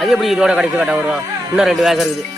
அது எப்படி இதோட கடைசி கட்ட வரும்? இன்னும் 2 வேஷம் இருக்குது.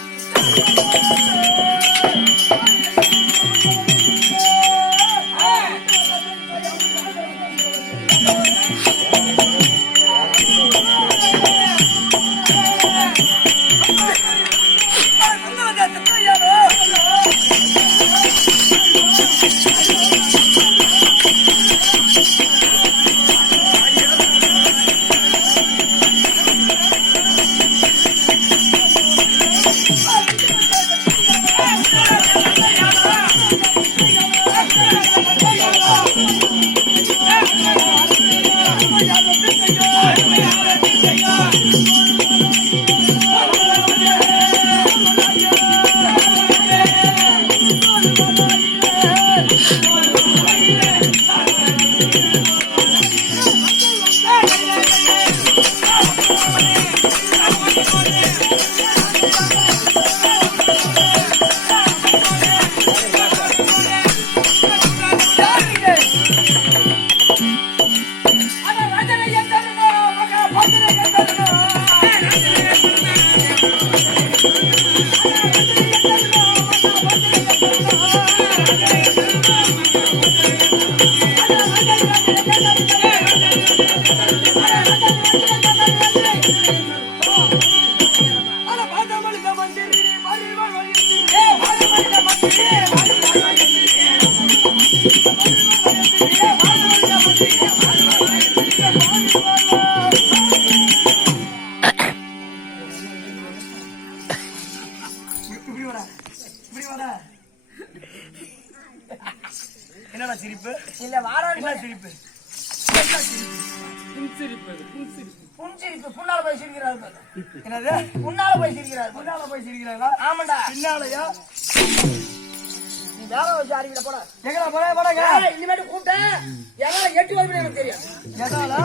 என்னடா சிரிப்பு? இல்ல வாரான்னு சிரிப்பு புன்சிரிப்பு புன்னால போய் சிரிக்கிறாரு. என்னது? புன்னால போய் சிரிக்கிறாரு. முன்னால போய் சிரிக்கிறாங்களா? ஆமாண்டா. பின்னாலயா? நீ வேலை வச்சு ஆடிக்கிட்ட போட. எங்கடா போற போறங்க? இனிமேட்டு கூப்பிட்டேன் என்னால எட்டி வரும்னு எனக்கு தெரியும். எதாலா?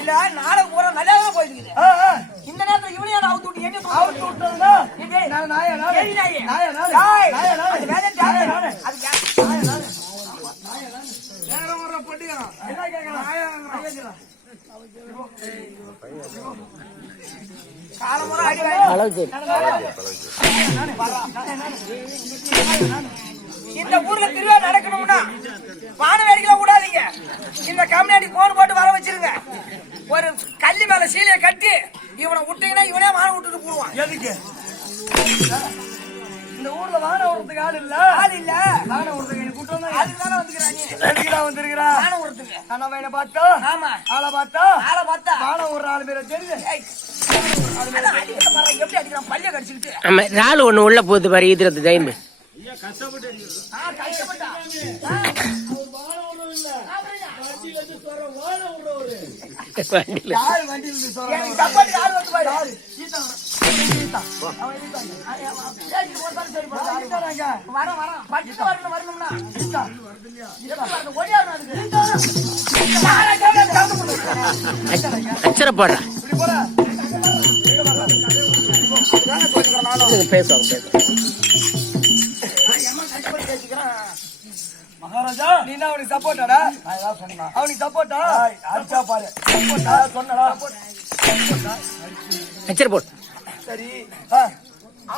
இல்ல நாடகம் பூரா நல்லாவே போயிட்டு இந்த நேரத்துல இவனையா அவுத்து விட்டு என்ன அவுத்து விட்டா நான் நாயா நாயா நாயா நாயா அது வேற ஜாதி அது நாயா நாயா வேற ஒரு பொடியா என்ன கேக்குற நாயா காலமுறை அடி இந்த ஊர்ல திருவிழா நடக்கணும்னா வான வேடிக்கைலாம் விடாதீங்க. இந்த கம்யூனிட்டி போன் போட்டு வர வச்சிருங்க. ஒரு கல்லி மேல சீலையை கட்டி இவனை விட்டீங்கன்னா இவனே வான விட்டுட்டு போடுவான். எதுக்கு? இந்த ஊர்ல வான விடுறதுக்கு ஆள் இல்ல. ஆள் இல்ல. வான விடுறதுக்கு அதுக்குதானே வந்துக்கிறாங்க. எதுக்குடா வந்திருக்கிறா? மானம் விடுறதுக்கு. நான் வேணை பார்த்தா ஆமா. ஆளை பார்த்தா ஆளை பார்த்தா மானம் ஒரு 4 பேரை தெரியுது. ஏய், அதான் அடிக்கிற பாரு, எப்படி அடிக்கிறான் பல்ல கடிச்சுக்கிட்டு. ஆமா ராலு ஒண்ணு உள்ள போகுது பாரு இதுல ஜெயின் கஷ்டப்பட்டா. வண்டியில யாரு வண்டியில் இருந்து சொல்றாங்க? எனக்கு சப்பாத்தி ஆள் வந்து பாரு. யாரு? சீதா வர. சீதா. அவன் இருக்காங்க. பேசிட்டு போறதாலும் சரி போறதா. இருக்காங்க. வரேன். பட்டுட்டு வரணும்னா. சீதா. எப்படி வரணும்? ஓடியாரணும் அதுக்கு. அச்சர போடுற இப்படி போற. பேசுவாங்க மகாராஜா நீ என்ன அவனுக்கு சப்போர்ட்டாடா? நான் ஏதாவது சொன்னா அவனுக்கு சப்போர்ட்டா? அடிச்சா பாரு. சப்போர்ட்டா சொன்னடா. அச்சர போடு சரி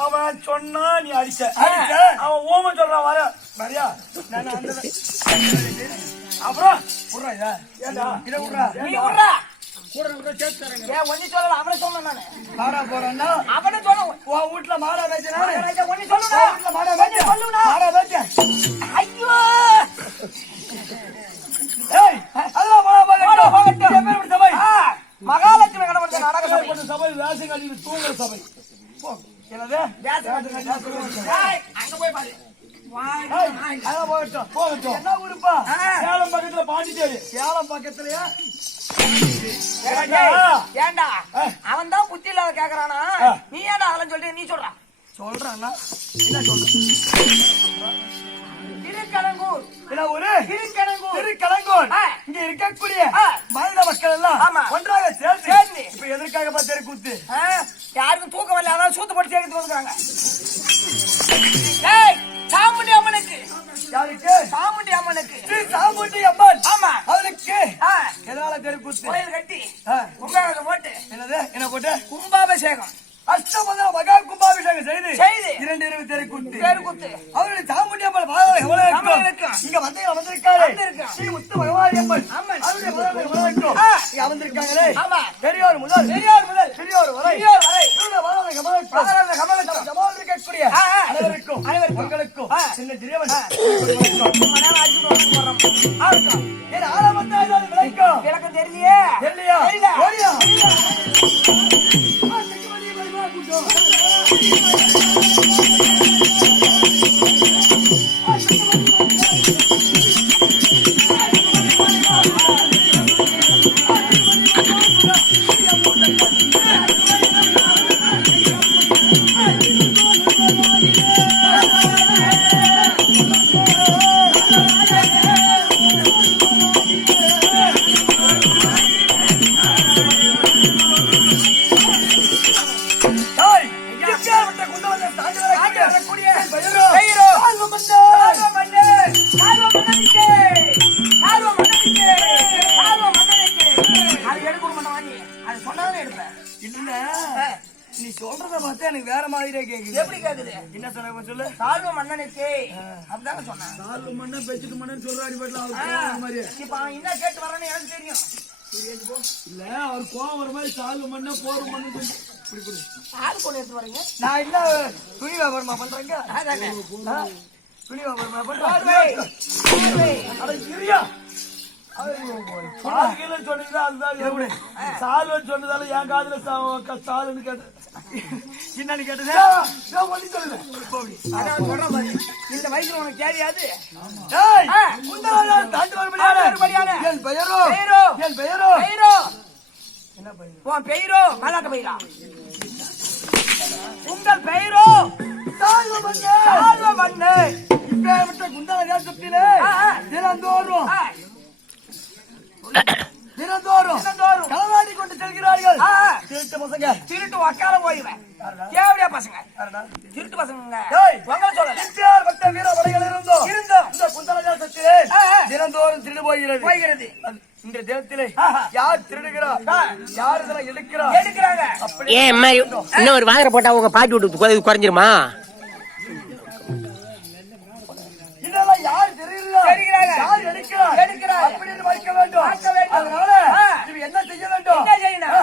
அவன் சொன்னா நீ அடிச்ச. அவன் ஓம சொல்றான் வர சரியா? நான் அந்த அப்புறம் புறா இத ஏண்டா இத புறா நீ விட்றா. கூட கூட கேட் தரங்க. ஏன் ஒண்ணு சொல்லல, அவனை சொன்னேன் நானு. மாடா போறேன்னா அவனை சொன்ன. உன் வீட்ல மாடா மேய்ச்சனா? ஒண்ணு சொல்லுடா. வீட்ல மாடா மேய்ச்ச. மாடா மேய்ச்ச. ஐயோ. ஏய் அல்லாஹ் மாடா மேய்ச்ச. என் பேர் சபை. மகாலட்சுமி கணவன் நாடக சபை. சபை வேஷம் கட்டி தூங்குற சபை. போ. என்னது? ஏய், அங்க போய் பாரு. அதான் போகட்டும் போகட்டும். என்ன ஊருப்பா? சேலம் பக்கத்துல பாண்டிச்சேரி. சேலம் பக்கத்துலயா? ஏண்டா அவன் தான் புத்தி இல்லாத கேக்குறானா? நீ ஏன்டா அதெல்லாம் சொல்ற? நீ சொல்ற. சொல்றான்னா என்ன சொல்ற? திருக்கணங்கூர். என்ன ஊரு? திருக்கணங்கூர். திருக்கணங்கூர். இங்க இருக்கக்கூடிய மனித மக்கள் எல்லாம் ஆமா. ஒன்றாக சேர்ந்து இப்ப எதற்காக பார்த்து கூத்து? யாருக்கும் தூக்கம் வரல, அதான் சூத்து போட்டு சேர்த்து வந்துக்கிறாங்க. ஏய், சாமுண்டி அம்மனுக்கு. யாருக்கு? சாமுண்டி அம்மனுக்கு. ஸ்ரீ சாமுண்டி அம்மன். ஆமா. அவளுக்கு எதனால தெருக்கூத்து? கோயில் கட்டி கும்பாபிஷேகம் போட்டு. என்னது? என்ன போட்டு? கும்பாபிஷேகம் அஷ்டமத மகா கும்பாபிஷேகம் செய்து செய்து 2 தெருக்கூத்து. தெருக்கூத்து. அவருடைய சாமுண்டி அம்மன் பாதம் எவ்வளவு எவ்வளவு இருக்கும்? இருக்கும்? இங்க வந்திருக்காரு. வந்திருக்காரு. ஸ்ரீ முத்து பகவானி அம்மன். அம்மன். அவருடைய பாதம் எவ்வளவு இருக்கும்? இங்க வந்திருக்காங்களே. ஆமா. பெரியோர் முதல் பெரியோர் முதல் பெரியோர் வரை பெரியோர் வரை இவருடைய பாதம் எவ்வளவு பாதம் கமலத்தில் ஜமால் இருக்கக்கூடிய அனைவருக்கும் உங்களுக்கும் சின்ன சிறியவன் ரொம்ப நேரம் ஆச்சு போடுறோம். ஆகட்டும். என் ஆரம்பத்தை விளக்கம் விளக்கம் தெரியலையே. தெரியலையா? தெரியல. ஓடியா? நீ சொல்றத பார்த்தா எனக்கு வேற மாதிரியே கேக்குது. எப்படி கேக்குது? என்ன சொன்ன சொல்லு? சால்வ மன்னனுக்கு அப்படிதாங்க சொன்னேன். சால்வ மண்ண பெச்சிட்டு மண்ணு சொல்றாரு பட்ல அவர் மாதிரி. இப்ப அவன் என்ன கேட்டு வரான்னு எனக்கு தெரியும். இல்ல அவர் கோவம் வர மாதிரி சால்வ மண்ண போற மண்ணு இப்படி இப்படி ஆள் கொண்டு எடுத்து வரீங்க. நான் என்ன துணி வியாபாரமா பண்றேங்க? அதானே. துணி வியாபாரமா பண்றேன். அட இரியா சொன்னீங்கன்னா அதுதான் சால்வன் சொன்னதால என் காதுல சாலுன்னு கேட்டேன். என்னன்னு கேட்டது? இந்த வயசுல உனக்கு தெரியாது. என் பெயரோ என் பெயரோ பெயரோ என்ன பெயர்? உன் பெயரோ மல்லாட்ட பெயரா? உங்கள் பெயரோ சால்வ மண்ணு. இப்ப குண்டல தேசத்திலே தினந்தோறும் களவாடி கொண்டு செல்கிறார்கள் திருட்டு பசங்க. திருட்டு உக்கார போயிடுவேன். தேவடியா பசங்க, திருட்டு பசங்க. உங்களை சொல்லல. வீர படைகள் இருந்தோம் இந்த குந்தல தேசத்திலே தினந்தோறும் திருடு போகிறது. இந்த தேசத்திலே யார் திருடுகிறார், யார் இதெல்லாம் எடுக்கிறாங்க. ஏன் மாதிரி இன்னும் ஒரு வாகரை போட்டா உங்க பாட்டி விட்டு குறைஞ்சிருமா? இதெல்லாம் யார் தெரிகிறார், யார் எடுக்கிறார் அப்படின்னு வைக்க வேண்டும். அதனால இது என்ன செய்ய வேண்டும்? என்ன செய்யணும்?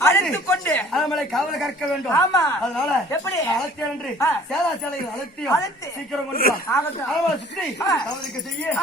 அழைத்துக் கொண்டு நம்மளை காவல கற்க வேண்டும். ஆமா. அதனால எப்படி அழைத்தேன் என்று சேலா சேலையில் அழைத்து அழைத்து சீக்கிரம் கொண்டு வா. ஆகட்டும். அதனால சுற்றி காவலுக்கு செய்ய